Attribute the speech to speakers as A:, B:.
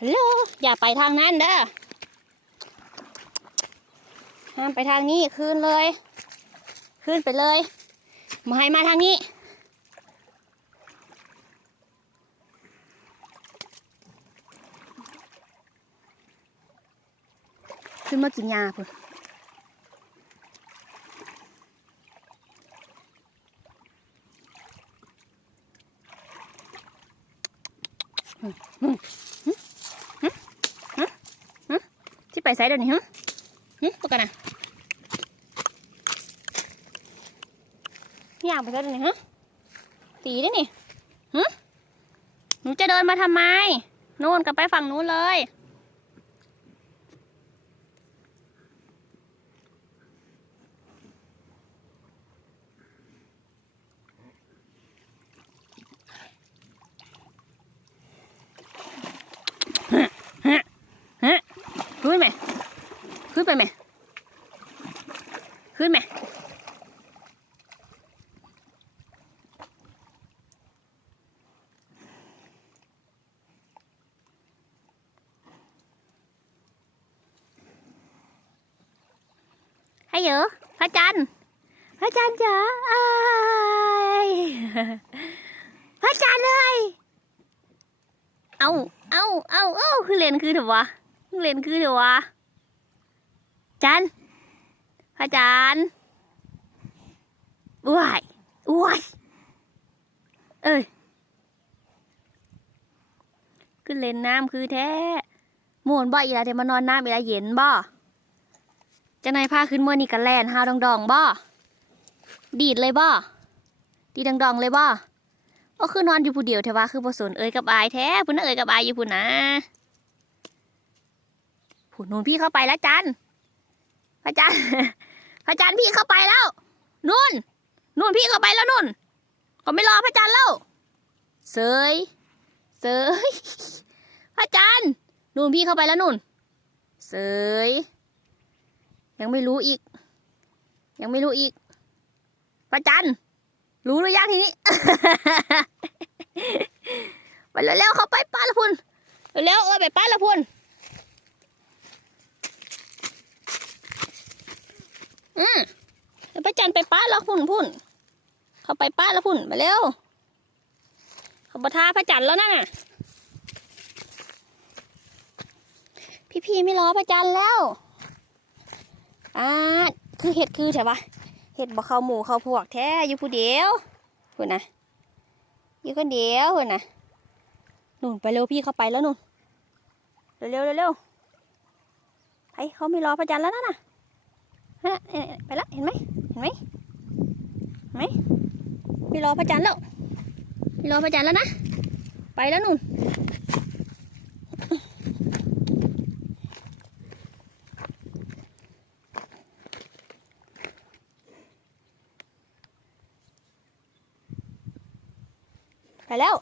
A: ฮัลโหลอย่าไปทางนั้นเด้อห้ามไปทางนี้คืนเลย ขึ้นไปเลยมาให้มาทางนี้ ขึ้นมากินยาพุ่นอืมอืม ไปไซเดี๋ยวนี้ฮึฮึพกันนะอยากไปไซเดี๋ยวนี้ฮะตีได้นี่หึหนูจะเดินมาทำไมนู่นกลับไปฝั่งนู้นเลย ขึ้นไหมขึ้นไปไหม ขึ้นไหมให้เยอะพระจันทร์พระจันทร์จ๋าอ้ายพระจันทร์เลยเอาเอาเอาเอาคือเรียนคือเถอะวะเล่นคือเดี๋ยววะจัน พระจันอ้วยอ้วยเอ้ยขึ้นเล่นน้ำคือแท้หมูนบ่อีละเดี๋ยวมานอนน้ำอีละเย็นบ่จังไหนพาขึ้นเมื่อนี่กันแลนฮาวดองดองๆบ่ดีดเลยบ่ดีดดองๆเลยบ่ก็คือนอนอยู่ผู้เดียวแท้ว่าคือบ่สนเอ้ยกับอายแท้พุ่นเอ้ยกับอายอยู่พุ่นนะผู้นูนพี่เข้าไปแล้วจัน พระจันพระจันพี่เข้าไปแล้วนู่นนู่นพี่เข้าไปแล้วนู่นเขาไม่รอพระจันแล้วเสยเสยพระจันนู่นพี่เข้าไปแล้วนู่นเสยยังไม่รู้อีก ยังไม่รู้อีกพระจันรู้หรือยังทีนี้ไปเร็วๆเข้าไปป้าละพุนเร็วๆเออไปป้าละพุน อืมเดี๋ยวพระจันไปป้าแล้วพุ่นพุ่น เขาไปป้าแล้วพุ่นไปเร็ว เขาประทาพระจันทร์แล้วนะพี่พี่ไม่รอพระจันทร์แล้ว อ่า คือเห็ดคือใช่ปะเห็ดบ่เขาหมูเขาพวกแท้อยู่ผู้เดียวพุ่นนะอยู่คนเดียวพุ่นนะนู่นไปเร็วพี่เขาไปแล้วนู่น เร็วเร็วเร็วเร็วไปเขาไม่รอพระจันทร์แล้วนะ่ะ ไปละเห็นไหมเห็นไหมเห็นไหมไม่รอพระจันทร์แล้วไม่รอพระจันทร์แล้วนะไปแล้วนุ่นไปแล้ว